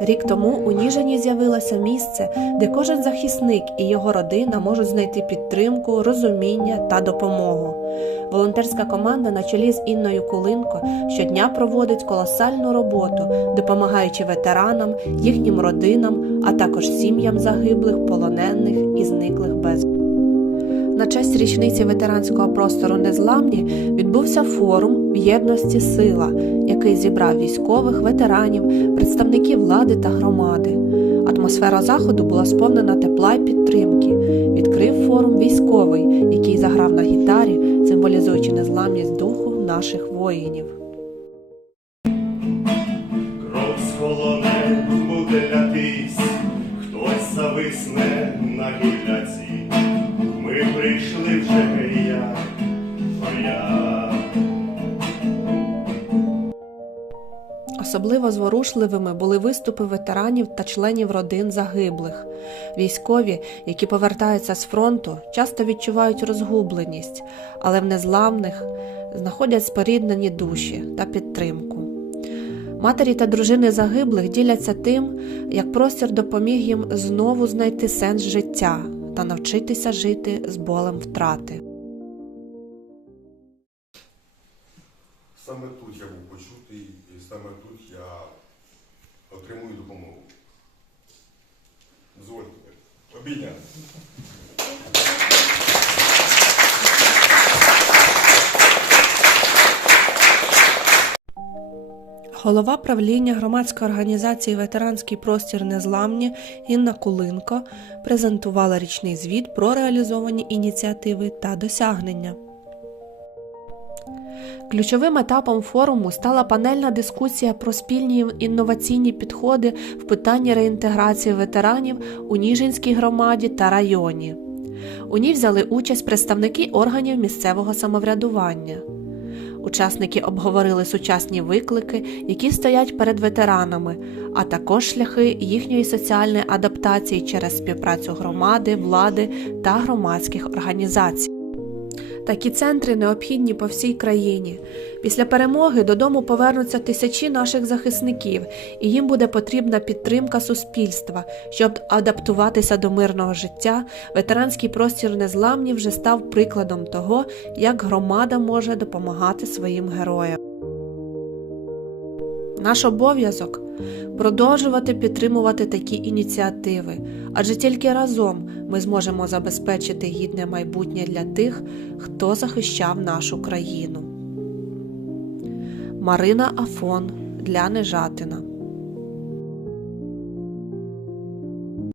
Рік тому у Ніжині з'явилося місце, де кожен захисник і його родина можуть знайти підтримку, розуміння та допомогу. Волонтерська команда на чолі з Інною Кулинко щодня проводить колосальну роботу, допомагаючи ветеранам, їхнім родинам, а також сім'ям загиблих, полонених і зниклих без. На честь річниці ветеранського простору Незламні відбувся форум в єдності Сила, який зібрав військових, ветеранів, представників влади та громади. Атмосфера заходу була сповнена тепла й підтримки. Відкрив форум військовий, який заграв на гітарі, символізуючи незламність духу наших воїнів. Кров схолоне буде лятись, хтось зависне на гілляці. Особливо зворушливими були виступи ветеранів та членів родин загиблих. Військові, які повертаються з фронту, часто відчувають розгубленість, але в незламних знаходять споріднені душі та підтримку. Матері та дружини загиблих діляться тим, як простір допоміг їм знову знайти сенс життя та навчитися жити з болем втрати. Саме тут я був почутий, і саме тут я отримую допомогу. Дозвольте. Обійняти. Голова правління громадської організації Ветеранський простір Незламні Інна Кулинко презентувала річний звіт про реалізовані ініціативи та досягнення. Ключовим етапом форуму стала панельна дискусія про спільні інноваційні підходи в питанні реінтеграції ветеранів у Ніжинській громаді та районі. У ній взяли участь представники органів місцевого самоврядування. Учасники обговорили сучасні виклики, які стоять перед ветеранами, а також шляхи їхньої соціальної адаптації через співпрацю громади, влади та громадських організацій. Такі центри необхідні по всій країні. Після перемоги додому повернуться тисячі наших захисників, і їм буде потрібна підтримка суспільства. Щоб адаптуватися до мирного життя, ветеранський простір незламні вже став прикладом того, як громада може допомагати своїм героям. Наш обов'язок продовжувати підтримувати такі ініціативи, адже тільки разом ми зможемо забезпечити гідне майбутнє для тих, хто захищав нашу країну. Марина Афон для Нежатина